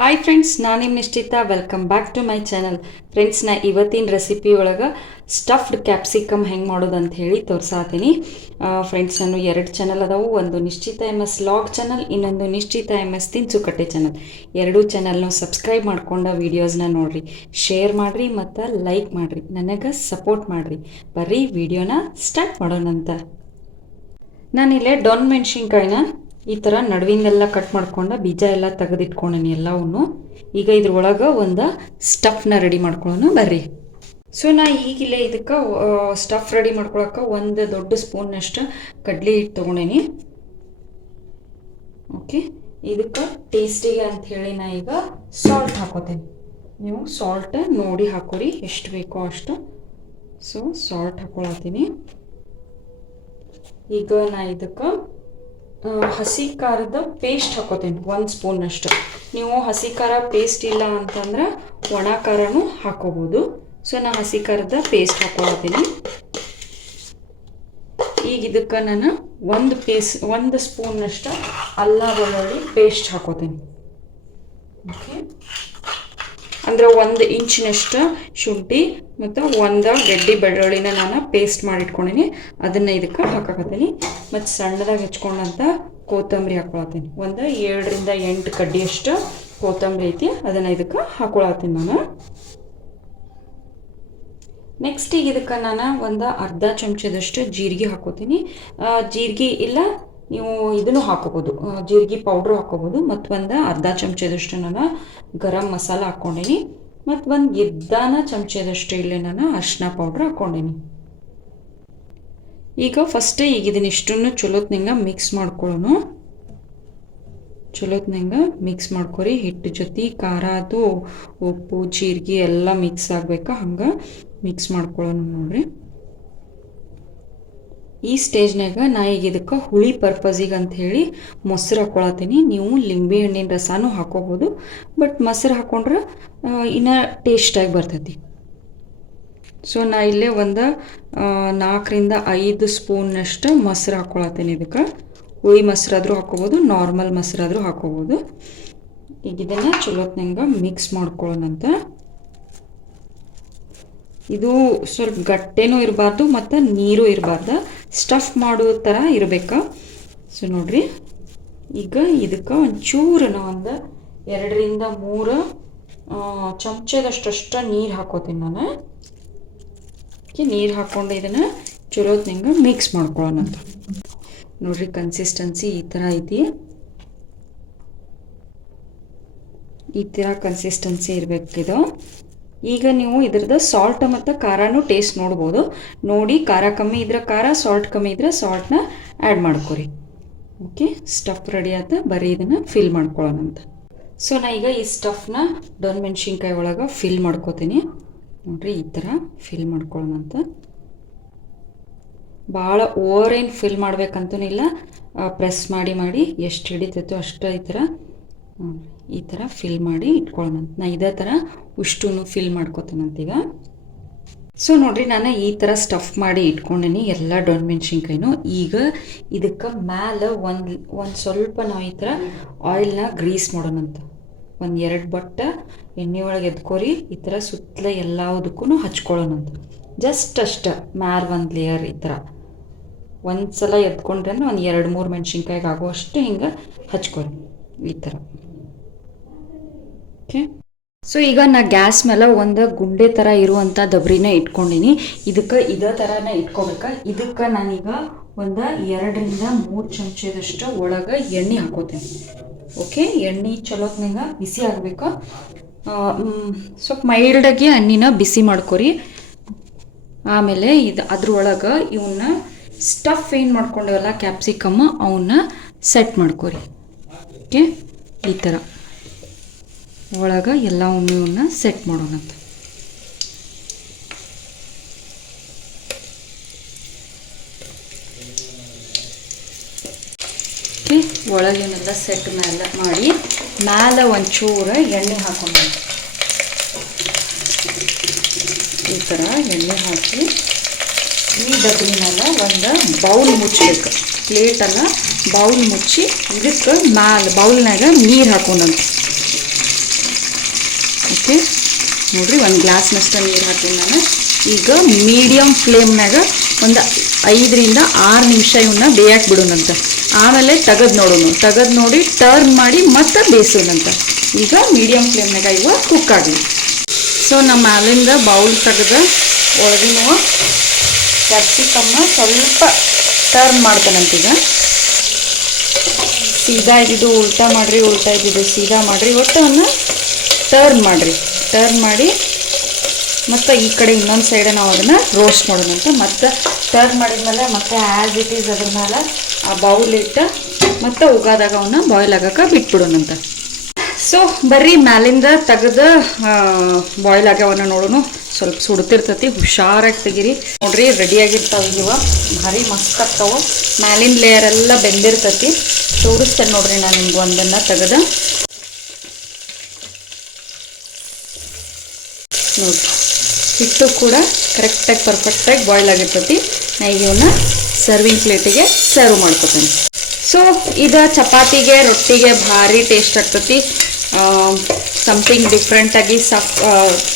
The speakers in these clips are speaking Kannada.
ಹಾಯ್ ಫ್ರೆಂಡ್ಸ್, ನಾನು ನಿಮ್ಮ ನಿಶ್ಚಿತ. Welcome back to my channel. Friends, ನಾ ಇವತ್ತಿನ ರೆಸಿಪಿ ಒಳಗೆ ಸ್ಟಫ್ಡ್ ಕ್ಯಾಪ್ಸಿಕಮ್ ಹೆಂಗೆ ಮಾಡೋದು ಅಂತ ಹೇಳಿ ತೋರಿಸಾತೀನಿ. ಫ್ರೆಂಡ್ಸ್, ನಾನು 2 ಚಾನಲ್ ಅದಾವು. ಒಂದು ನಿಶ್ಚಿತ MS ಲಾಗ್ ಚಾನಲ್, ಇನ್ನೊಂದು ನಿಶ್ಚಿತ MS ತಿನ್ಸುಕಟ್ಟೆ ಚಾನಲ್. 2 ಚಾನಲ್ನು ಸಬ್ಸ್ಕ್ರೈಬ್ ಮಾಡ್ಕೊಂಡು ವೀಡಿಯೋಸ್ನ ನೋಡಿರಿ, ಶೇರ್ ಮಾಡಿರಿ ಮತ್ತು ಲೈಕ್ ಮಾಡಿರಿ, ನನಗೆ ಸಪೋರ್ಟ್ ಮಾಡಿರಿ. ಬರ್ರಿ ವಿಡಿಯೋನ ಸ್ಟಾರ್ಟ್ ಮಾಡೋಣಂತ. ನಾನಿಲ್ಲೇ ಡೊಣ್ ಮೆಣಸಿನ್ಕಾಯಿನ ಈ ಥರ ನಡುವಿಂದೆಲ್ಲ ಕಟ್ ಮಾಡ್ಕೊಂಡು ಬೀಜ ಎಲ್ಲ ತೆಗೆದಿಟ್ಕೊಂಡೇನಿ ಎಲ್ಲವನ್ನೂ. ಈಗ ಇದ್ರೊಳಗೆ ಒಂದು ಸ್ಟಫ್ನ ರೆಡಿ ಮಾಡ್ಕೊಳ್ಳೋಣ ಬರ್ರಿ. ಸೊ ನಾ ಈಗಿಲ್ಲೇ ಇದಕ್ಕೆ ಸ್ಟಫ್ ರೆಡಿ ಮಾಡ್ಕೊಳಕ್ಕೆ ಒಂದು ದೊಡ್ಡ ಸ್ಪೂನ್ನಷ್ಟು ಕಡ್ಲೆ ಹಿಟ್ಟು ತೊಗೊಂಡೇನಿ. ಓಕೆ, ಇದಕ್ಕೆ ಟೇಸ್ಟಿಗೆ ಅಂಥೇಳಿ ನಾ ಈಗ ಸಾಲ್ಟ್ ಹಾಕೋತೀನಿ. ನೀವು ಸಾಲ್ಟ್ ನೋಡಿ ಹಾಕೋರಿ, ಎಷ್ಟು ಬೇಕೋ ಅಷ್ಟು. ಸೊ ಸಾಲ್ಟ್ ಹಾಕೊಳತ್ತೀನಿ. ಈಗ ನಾ ಇದಕ್ಕೆ ಹಸಿ ಖಾರದ ಪೇಸ್ಟ್ ಹಾಕೋತೀನಿ 1 ಸ್ಪೂನ್ನಷ್ಟು. ನೀವು ಹಸಿ ಖಾರ ಪೇಸ್ಟ್ ಇಲ್ಲ ಅಂತಂದ್ರೆ ಒಣ ಖಾರನೂ ಹಾಕೋಬೋದು. ಸೊ ನಾನು ಹಸಿ ಖಾರದ ಪೇಸ್ಟ್ ಹಾಕೊಳ್ತೀನಿ. ಈಗ ಇದಕ್ಕೆ ನಾನು 1 ಸ್ಪೂನ್ನಷ್ಟು ಅಲ್ಲ ಬೆಳ್ಳುಳ್ಳಿ ಪೇಸ್ಟ್ ಹಾಕೋತೀನಿ. ಓಕೆ, ಅಂದರೆ 1 ಇಂಚಿನಷ್ಟು ಶುಂಠಿ ಮತ್ತು 1 ಗೆಡ್ಡೆ ಬೆಳ್ಳುಳ್ಳಿನ ನಾನು ಪೇಸ್ಟ್ ಮಾಡಿಟ್ಕೊಂಡಿನಿ, ಅದನ್ನು ಇದಕ್ಕೆ ಹಾಕಕತ್ತೀನಿ. ಮತ್ತು ಸಣ್ಣದಾಗಿ ಹೆಚ್ಕೊಂಡಂಥ ಕೊತ್ತಂಬರಿ ಹಾಕೊಳತ್ತೀನಿ. 7 ರಿಂದ 8 ಕಡ್ಡಿಯಷ್ಟು ಕೊತ್ತಂಬರಿ ಐತಿ, ಅದನ್ನು ಇದಕ್ಕೆ ಹಾಕೊಳತ್ತೀನಿ ನಾನು. ನೆಕ್ಸ್ಟ್ ಈಗ ಇದಕ್ಕೆ ನಾನು ಅರ್ಧ ಚಮಚದಷ್ಟು ಜೀರಿಗೆ ಹಾಕೋತೀನಿ. ಜೀರಿಗೆ ಇಲ್ಲ ನೀವು ಇದನ್ನು ಹಾಕೋಬೋದು, ಜೀರಿಗೆ ಪೌಡ್ರು ಹಾಕೋಬೋದು. ಮತ್ತು ಅರ್ಧ ಚಮಚದಷ್ಟು ನಾನು ಗರಂ ಮಸಾಲ ಹಾಕ್ಕೊಂಡೀನಿ. ಮತ್ತು ಗಿದ್ದಾನ ಚಮಚದಷ್ಟು ಇಲ್ಲೇ ನಾನು ಅರಿಶಿನ ಪೌಡ್ರ್ ಹಾಕ್ಕೊಂಡೀನಿ. ಈಗ ಇದನ್ನಿಷ್ಟನ್ನು ಚಲೋತ್ನಂಗೆ ಮಿಕ್ಸ್ ಮಾಡ್ಕೊಳ್ಳೋಣ. ಚಲೋತ್ನಂಗೆ ಮಿಕ್ಸ್ ಮಾಡ್ಕೊರಿ. ಹಿಟ್ಟು ಜೊತೆ ಖಾರ ಅದು ಉಪ್ಪು ಜೀರಿಗೆ ಎಲ್ಲ ಮಿಕ್ಸ್ ಆಗ್ಬೇಕಾ ಹಂಗೆ ಮಿಕ್ಸ್ ಮಾಡ್ಕೊಳ್ಳೋಣ ನೋಡ್ರಿ. ಈ ಸ್ಟೇಜ್ನಾಗ ನಾ ಈಗ ಇದಕ್ಕೆ ಹುಳಿ ಪರ್ಪಸಿಗೆ ಅಂಥೇಳಿ ಮೊಸರು ಹಾಕ್ಕೊಳತ್ತೀನಿ. ನೀವು ಲಿಂಬೆ ಹಣ್ಣಿನ ರಸನೂ ಹಾಕೋಬೋದು, ಬಟ್ ಮೊಸರು ಹಾಕ್ಕೊಂಡ್ರೆ ಇನ್ನೂ ಟೇಸ್ಟಾಗಿ ಬರ್ತೈತಿ. ಸೊ ನಾ ಇಲ್ಲೇ 4 ರಿಂದ 5 ಸ್ಪೂನ್ನಷ್ಟು ಮೊಸರು ಹಾಕ್ಕೊಳತ್ತೀನಿ. ಇದಕ್ಕೆ ಹುಳಿ ಮೊಸರಾದರೂ ಹಾಕೋಬೋದು, ನಾರ್ಮಲ್ ಮೊಸರಾದರೂ ಹಾಕೋಬೋದು. ಈಗ ಇದನ್ನು ಚಲೋತ್ನಂಗೆ ಮಿಕ್ಸ್ ಮಾಡ್ಕೊಳ್ಳೋಣಂತ. ಇದು ಸ್ವಲ್ಪ ಗಟ್ಟೆನೂ ಇರಬಾರ್ದು ಮತ್ತು ನೀರು ಇರಬಾರ್ದು, ಸ್ಟಫ್ ಮಾಡೋ ಥರ ಇರಬೇಕು. ಸೊ ನೋಡಿರಿ, ಈಗ ಇದಕ್ಕೆ ಒಂಚೂರು 2 ರಿಂದ 3 ಚಮಚದಷ್ಟು ನೀರು ಹಾಕೋತೀನಿ ನಾನು. ನೀರು ಹಾಕ್ಕೊಂಡು ಇದನ್ನು ಚಲೋತ್ನಂಗೆ ಮಿಕ್ಸ್ ಮಾಡ್ಕೊಳ್ಳೋಣಂತ. ನೋಡಿರಿ, ಕನ್ಸಿಸ್ಟೆನ್ಸಿ ಈ ಥರ ಐತಿ. ಈ ಥರ ಕನ್ಸಿಸ್ಟೆನ್ಸಿ ಇರಬೇಕಿದು. ಈಗ ನೀವು ಇದ್ರದ್ದು ಸಾಲ್ಟ್ ಮತ್ತು ಖಾರನೂ ಟೇಸ್ಟ್ ನೋಡ್ಬೋದು. ನೋಡಿ, ಖಾರ ಕಮ್ಮಿ ಇದ್ರೆ ಖಾರ, ಸಾಲ್ಟ್ ಕಮ್ಮಿ ಇದ್ರೆ ಸಾಲ್ಟ್ನ ಆ್ಯಡ್ ಮಾಡ್ಕೊರಿ. ಓಕೆ, ಸ್ಟಫ್ ರೆಡಿ ಆಯ್ತು. ಬರೀ ಇದನ್ನು ಫಿಲ್ ಮಾಡ್ಕೊಳ್ಳೋಣಂತ. ಸೊ ನಾ ಈಗ ಈ ಸ್ಟಫ್ನ ಡೊಣ್ ಮೆಣಸಿನ್ಕಾಯಿ ಒಳಗೆ ಫಿಲ್ ಮಾಡ್ಕೋತೀನಿ. ನೋಡಿರಿ, ಈ ಥರ ಫಿಲ್ ಮಾಡ್ಕೊಳ್ಳೋಣಂತ. ಭಾಳ ಓವರ್ ಏನು ಫಿಲ್ ಮಾಡ್ಬೇಕಂತನಿಲ್ಲ, ಪ್ರೆಸ್ ಮಾಡಿ ಎಷ್ಟು ಹಿಡಿತೈತೋ ಅಷ್ಟು ಈ ಥರ ಫಿಲ್ ಮಾಡಿ ಇಟ್ಕೊಳ್ಳೋಣಂತ. ನಾ ಇದೇ ಥರ ಉಷ್ಟುನು ಫಿಲ್ ಮಾಡ್ಕೋತೀನಂತೀಗ. ಸೊ ನೋಡಿರಿ, ನಾನು ಈ ಥರ ಸ್ಟಫ್ ಮಾಡಿ ಇಟ್ಕೊಂಡೇನಿ ಎಲ್ಲ ಡೊಣ್ ಮೆಣಸಿನ್ಕಾಯಿನೂ. ಈಗ ಇದಕ್ಕೆ ಮ್ಯಾಲೆ ಒಂದು ಸ್ವಲ್ಪ ನಾವು ಈ ಥರ ಆಯಿಲ್ನ ಗ್ರೀಸ್ ಮಾಡೋಣಂತ. 2 ಬಟ್ಟೆ ಎಣ್ಣೆ ಒಳಗೆ ಎದ್ಕೋರಿ, ಈ ಥರ ಸುತ್ತಲ ಎಲ್ಲದಕ್ಕೂ ಹಚ್ಕೊಳ್ಳೋಣಂತ. ಜಸ್ಟ್ ಅಷ್ಟು ಮ್ಯಾಲೆ 1 ಲೇಯರ್ ಈ ಥರ ಒಂದು ಸಲ ಎದ್ಕೊಂಡ್ರೆ 2-3 ಮೆಣಸಿನ್ಕಾಯಿಗೆ ಆಗುವಷ್ಟು ಹಿಂಗೆ ಹಚ್ಕೊರಿ ಈ ಥರ. ಓಕೆ, ಸೊ ಈಗ ನಾ ಗ್ಯಾಸ್ ಮೇಲೆ ಒಂದು ಗುಂಡೆ ಥರ ಇರುವಂಥ ದಬ್ರಿನ ಇಟ್ಕೊಂಡಿನಿ. ಇದಕ್ಕೆ ಇದೇ ಥರನೇ ಇಟ್ಕೋಬೇಕು. ಇದಕ್ಕೆ ನಾನೀಗ 2 ರಿಂದ 3 ಚಮಚದಷ್ಟು ಒಳಗೆ ಎಣ್ಣೆ ಹಾಕೋತೀನಿ. ಓಕೆ, ಎಣ್ಣೆ ಚಲೋತ್ನಂಗೆ ಬಿಸಿ ಆಗಬೇಕು. ಸ್ವಲ್ಪ ಮೈಲ್ಡಾಗಿ ಎಣ್ಣೆನ ಬಿಸಿ ಮಾಡ್ಕೊರಿ. ಆಮೇಲೆ ಅದ್ರೊಳಗೆ ಇವನ್ನ ಸ್ಟಫ್ ಏನು ಮಾಡ್ಕೊಂಡೇವಲ್ಲ ಕ್ಯಾಪ್ಸಿಕಮ್, ಅವನ್ನ ಸೆಟ್ ಮಾಡ್ಕೊರಿ. ಓಕೆ, ಈ ಥರ ಒಳಗೆ ಎಲ್ಲ ಇವನ್ನ ಸೆಟ್ ಮಾಡೋಣಂತ. ಓಕೆ, ಒಳಗೇನೆಲ್ಲ ಸೆಟ್ ಮಾಡಿ ಮ್ಯಾಲೆ ಒಂಚೂರು ಎಣ್ಣೆ ಹಾಕೊಂಡು ಈ ಥರ ಎಣ್ಣೆ ಹಾಕಿ ಈ ಡಬ್ರಿ ಮೇಲೆ ಒಂದು ಬೌಲ್ ಮುಚ್ಚಬೇಕು. ಪ್ಲೇಟನ್ನು ಬೌಲ್ ಮುಚ್ಚಿ ಇದಕ್ಕೆ ಬೌಲ್ನಾಗ ನೀರು ಹಾಕೊಂಡಂತ. ಓಕೆ ನೋಡಿರಿ, ಒಂದು ಗ್ಲಾಸ್ನಷ್ಟು ನೀರು ಹಾಕಿ ನಾನು ಈಗ ಮೀಡಿಯಮ್ ಫ್ಲೇಮ್ನಾಗ ಒಂದು 5-6 ನಿಮಿಷ ಇವನ್ನ ಬೇಯಕ್ಕೆ ಬಿಡೋಣಂತ. ಆಮೇಲೆ ತೆಗೆದು ನೋಡಿ ಟರ್ನ್ ಮಾಡಿ ಮತ್ತೆ ಬೇಯಿಸೋಣಂತ. ಈಗ ಮೀಡಿಯಮ್ ಫ್ಲೇಮ್ನಾಗ ಇವ ಕುಕ್ ಆಗಲಿ. ಸೊ ನಮ್ಮ ಮ್ಯಾಲಿಂದ ಬೌಲ್ ತೆಗೆದ ಒಳಗಿನ ಕ್ಯಾಪ್ಸಿಕಮ್ನ ಸ್ವಲ್ಪ ಟರ್ನ್ ಮಾಡ್ತಾನಂತೀಗ. ಸೀದಾ ಇದ್ದಿದ್ದು ಉಲ್ಟಾ ಇದ್ದಿದ್ದು ಸೀದಾ ಮಾಡಿರಿ, ಒಟ್ಟವನ್ನು ಟರ್ನ್ ಮಾಡಿ ಮತ್ತು ಈ ಕಡೆ ಇನ್ನೊಂದು ಸೈಡ್ ನಾವು ಅದನ್ನು ರೋಸ್ಟ್ ಮಾಡೋಣಂತ. ಮತ್ತು ಟರ್ನ್ ಮಾಡಿದ್ಮೇಲೆ ಮತ್ತೆ ಆ್ಯಸ್ ಇಟ್ ಈಸ್ ಅದ್ರ ಮೇಲೆ ಆ ಬೌಲ್ ಇಟ್ಟು ಮತ್ತು ಉಗಾದಾಗ ಅವನ್ನ ಬಾಯ್ಲ್ ಆಗಕ್ಕೆ ಬಿಟ್ಬಿಡೋಣಂತ. ಸೊ ಬರ್ರಿ ಮ್ಯಾಲಿಂದ ತೆಗೆದು ಬಾಯ್ಲ್ ಆಗ್ಯಾವನ್ನ ನೋಡೋಣ. ಸ್ವಲ್ಪ ಸುಡ್ತಿರ್ತತಿ, ಹುಷಾರಾಗಿ ತೆಗೀರಿ. ನೋಡ್ರಿ ರೆಡಿಯಾಗಿರ್ತಾವೆ ಇವ, ಭಾರಿ ಮಸ್ತ್ ಆಗ್ತಾವೆ. ಮ್ಯಾಲಿನ ಲೇಯರ್ ಎಲ್ಲ ಬೆಂದಿರ್ತತಿ. ತೋರಿಸ್ತೇನೆ ನೋಡ್ರಿ ನಾನು ನಿಮ್ಗೆ ಒಂದನ್ನು ತೆಗೆದು. ನೋಡ್ರಿ ಹಿಟ್ಟು ಕೂಡ ಕರೆಕ್ಟಾಗಿ ಪರ್ಫೆಕ್ಟಾಗಿ ಬಾಯ್ಲ್ ಆಗಿರ್ತತಿ. ನಾ ಈಗ ಇವನ್ನ ಸರ್ವಿಂಗ್ ಪ್ಲೇಟಿಗೆ ಸರ್ವ್ ಮಾಡ್ಕೊತೀನಿ. ಸೊ ಇದು ಚಪಾತಿಗೆ ರೊಟ್ಟಿಗೆ ಭಾರಿ ಟೇಸ್ಟ್ ಆಗ್ತತಿ. ಸಮಥಿಂಗ್ ಡಿಫ್ರೆಂಟಾಗಿ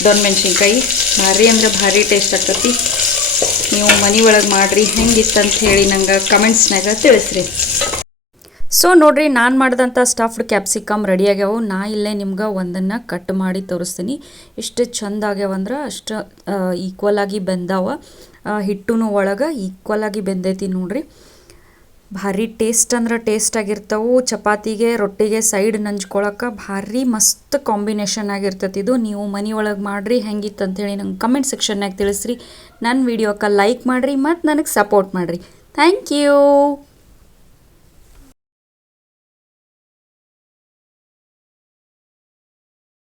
ದೊಣ್ಣೆ ಮೆಣಸಿನ್ಕಾಯಿ ಭಾರಿ ಅಂದರೆ ಭಾರಿ ಟೇಸ್ಟ್ ಆಗ್ತತಿ. ನೀವು ಮನೆ ಒಳಗೆ ಮಾಡಿರಿ, ಹೆಂಗಿತ್ತಂತ ಹೇಳಿ ನಂಗೆ ಕಮೆಂಟ್ಸ್ನಾಗ ತಿಳಿಸ್ರಿ. ಸೊ ನೋಡಿರಿ, ನಾನು ಮಾಡಿದಂಥ ಸ್ಟಫ್ಡ್ ಕ್ಯಾಪ್ಸಿಕಮ್ ರೆಡಿ ಆಗ್ಯಾವು. ನಾ ಇಲ್ಲೇ ನಿಮ್ಗೆ ಒಂದನ್ನು ಕಟ್ ಮಾಡಿ ತೋರಿಸ್ತೀನಿ. ಎಷ್ಟು ಚಂದ ಆಗ್ಯಾವಂದ್ರೆ ಅಷ್ಟು ಈಕ್ವಲಾಗಿ ಬೆಂದಾವ. ಹಿಟ್ಟು ಒಳಗೆ ಈಕ್ವಲಾಗಿ ಬೆಂದೈತಿ ನೋಡ್ರಿ. ಭಾರಿ ಟೇಸ್ಟ್ ಅಂದ್ರೆ ಟೇಸ್ಟ್ ಆಗಿರ್ತಾವೆ. ಚಪಾತಿಗೆ ರೊಟ್ಟಿಗೆ ಸೈಡ್ ನಂಚ್ಕೊಳಕ್ಕೆ ಭಾರಿ ಮಸ್ತ್ ಕಾಂಬಿನೇಷನ್ ಆಗಿರ್ತೈತಿ ಇದು. ನೀವು ಮನೆ ಒಳಗೆ ಮಾಡಿರಿ, ಹೆಂಗಿತ್ತು ಅಂತೇಳಿ ನಂಗೆ ಕಮೆಂಟ್ ಸೆಕ್ಷನ್ನಾಗ ತಿಳಿಸ್ರಿ. ನನ್ನ ವಿಡಿಯೋಕ್ಕೆ ಲೈಕ್ ಮಾಡಿರಿ ಮತ್ತು ನನಗೆ ಸಪೋರ್ಟ್ ಮಾಡಿರಿ. Thank you.